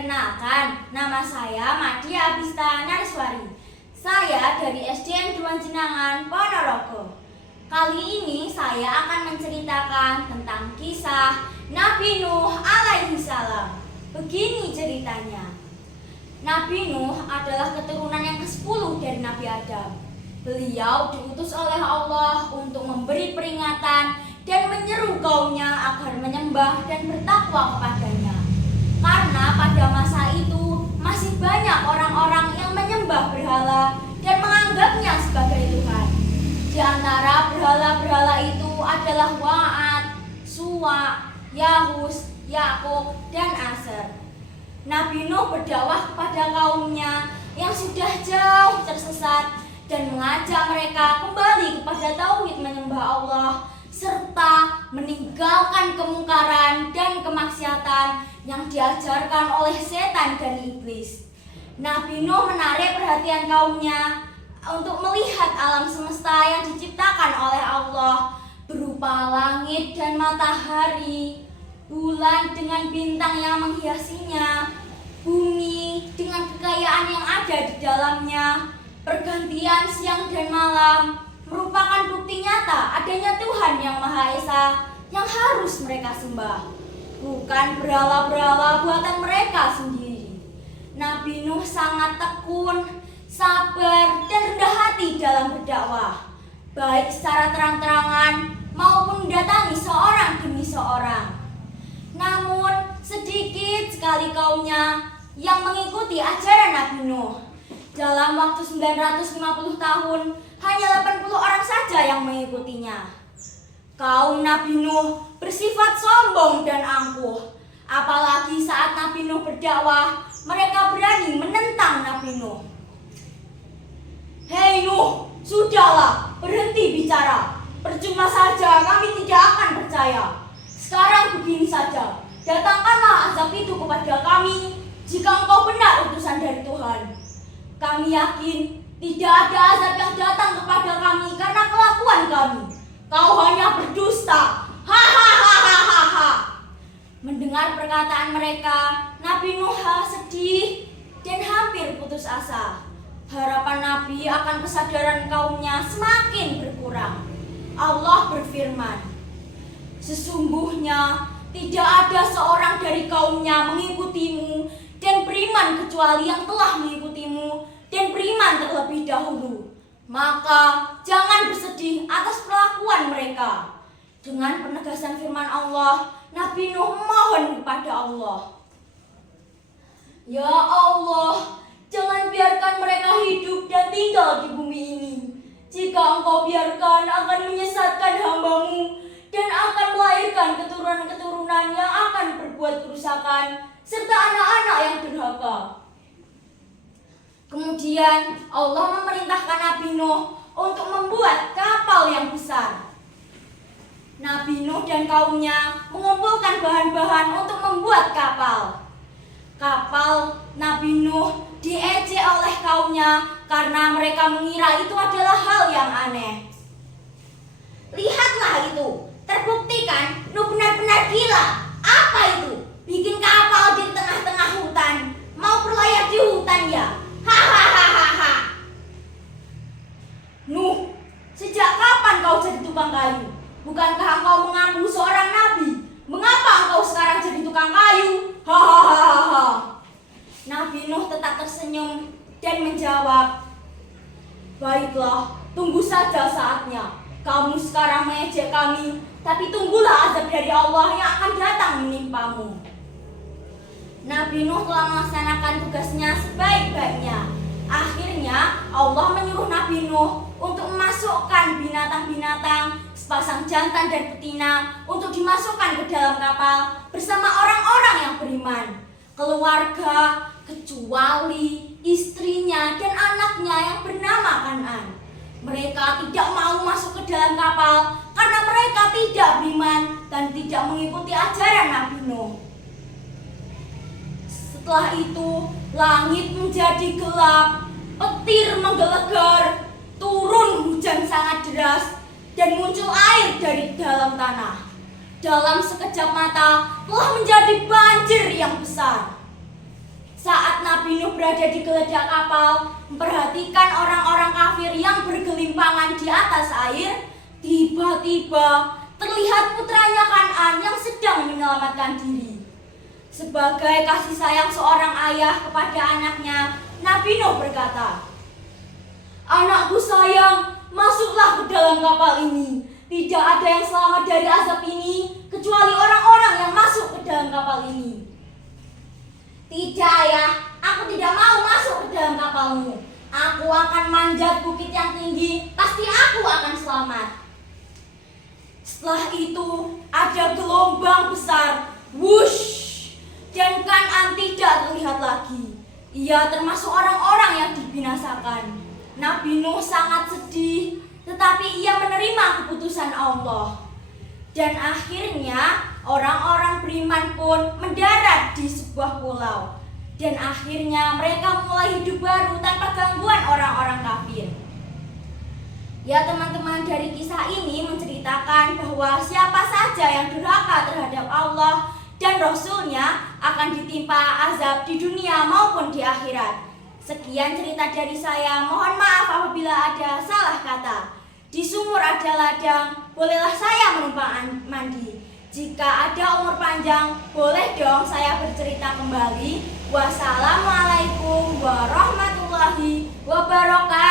Perkenalkan, nama saya Madia Abista Nariswari. Saya dari SDN 2 Jenangan, Ponorogo. Kali ini saya akan menceritakan tentang kisah Nabi Nuh alaihi salam. Begini ceritanya. Nabi Nuh adalah keturunan yang ke-10 dari Nabi Adam. Beliau diutus oleh Allah untuk memberi peringatan dan menyeru kaumnya agar menyembah dan bertakwa kepadanya. Karena pada masa itu masih banyak orang-orang yang menyembah berhala dan menganggapnya sebagai Tuhan. Di antara berhala-berhala itu adalah Wa'ad, Suwa, Yahus, Yakub, dan Aser. Nabi Nuh berdakwah kepada kaumnya yang sudah jauh tersesat dan mengajak mereka kembali kepada tauhid menyembah Allah serta meninggalkan kemungkaran dan kemaksiatan yang diajarkan oleh setan dan iblis. Nabi Nuh menarik perhatian kaumnya untuk melihat alam semesta yang diciptakan oleh Allah berupa langit dan matahari, bulan dengan bintang yang menghiasinya, bumi dengan kekayaan yang ada di dalamnya, pergantian siang dan malam merupakan bukti nyata adanya Tuhan yang Maha Esa yang harus mereka sembah, bukan berhala-berhala buatan mereka sendiri. Nabi Nuh sangat tekun, sabar, dan rendah hati dalam berdakwah, baik secara terang-terangan maupun mendatangi seorang demi seorang. Namun sedikit sekali kaumnya yang mengikuti ajaran Nabi Nuh. Dalam waktu 950 tahun, hanya 80 orang saja yang mengikutinya. Kaum Nabi Nuh bersifat sombong dan angkuh. Apalagi saat Nabi Nuh berdakwah, mereka berani menentang Nabi Nuh. "Hei Nuh, sudahlah, berhenti bicara. Percuma saja kami tidak akan percaya. Sekarang begini saja, datangkanlah azab itu kepada kami jika engkau benar utusan dari Tuhan. Kami yakin tidak ada azab yang datang kepada kami karena kelakuan kami. Kau hanya berdusta. Hahaha." Mendengar perkataan mereka, Nabi Nuh sedih dan hampir putus asa. Harapan Nabi akan kesadaran kaumnya semakin berkurang. Allah berfirman, "Sesungguhnya tidak ada seorang dari kaumnya mengikutimu dan beriman kecuali yang telah mengikutimu dan beriman terlebih dahulu. Maka jangan bersedih atas perlakuan mereka." Dengan penegasan firman Allah, Nabi Nuh memohon kepada Allah, "Ya Allah, jangan biarkan mereka hidup dan tinggal di bumi ini. Jika engkau biarkan, akan menyesatkan hamba-Mu dan akan melahirkan keturunan-keturunan yang akan berbuat kerusakan serta anak-anak yang durhaka." Kemudian Allah memerintahkan Nabi Nuh untuk membuat kapal yang besar. Nabi Nuh dan kaumnya mengumpulkan bahan-bahan untuk membuat kapal. Kapal Nabi Nuh diejek oleh kaumnya karena mereka mengira itu adalah hal yang aneh. "Lihatlah itu, terbukti kan Nuh benar-benar gila. Apa itu? Bikin kapal di tengah-tengah hutan. Mau berlayar di hutan ya? Hahaha. Nuh, sejak kapan kau jadi tukang kayu? Bukankah engkau mengaku seorang nabi? Mengapa engkau sekarang jadi tukang kayu? Hahaha." Nabi Nuh tetap tersenyum dan menjawab, "Baiklah, tunggu saja saatnya. Kamu sekarang mengejek kami, tapi tunggulah azab dari Allah yang akan datang menimpamu." Nabi Nuh telah melaksanakan tugasnya sebaik-baiknya. Akhirnya Allah menyuruh Nabi Nuh untuk memasukkan binatang-binatang, sepasang jantan dan betina untuk dimasukkan ke dalam kapal bersama orang-orang yang beriman, keluarga, kecuali istrinya dan anaknya yang bernama Kan'an. Mereka tidak mau masuk ke dalam kapal karena mereka tidak beriman dan tidak mengikuti ajaran Nabi Nuh. Setelah itu, langit menjadi gelap, petir menggelegar, turun hujan sangat deras, dan muncul air dari dalam tanah. Dalam sekejap mata telah menjadi banjir yang besar. Saat Nabi Nuh berada di geledak kapal, memperhatikan orang-orang kafir yang bergelimpangan di atas air, tiba-tiba terlihat putranya Kan'an yang sedang menyelamatkan diri. Sebagai kasih sayang seorang ayah kepada anaknya, Nabi Nuh berkata, "Anakku sayang, masuklah ke dalam kapal ini. Tidak ada yang selamat dari azab ini, kecuali orang-orang yang masuk ke dalam kapal ini." "Tidak, ayah, aku tidak mau masuk ke dalam kapalmu. Aku akan manjat bukit yang tinggi, pasti aku akan selamat." Setelah itu ada gelombang besar, wush, dan Kan'an tidak terlihat lagi. Ia termasuk orang-orang yang dibinasakan. Nabi Nuh sangat sedih, tetapi ia menerima keputusan Allah. Dan akhirnya orang-orang beriman pun mendarat di sebuah pulau. Dan akhirnya mereka mulai hidup baru tanpa gangguan orang-orang kafir. Ya teman-teman, dari kisah ini menceritakan bahwa siapa saja yang durhaka terhadap Allah dan Rasul-Nya akan ditimpa azab di dunia maupun di akhirat. Sekian cerita dari saya, mohon maaf apabila ada salah kata. Di sumur ada ladang, bolehlah saya menumpang mandi. Jika ada umur panjang, boleh dong saya bercerita kembali. Wassalamualaikum warahmatullahi wabarakatuh.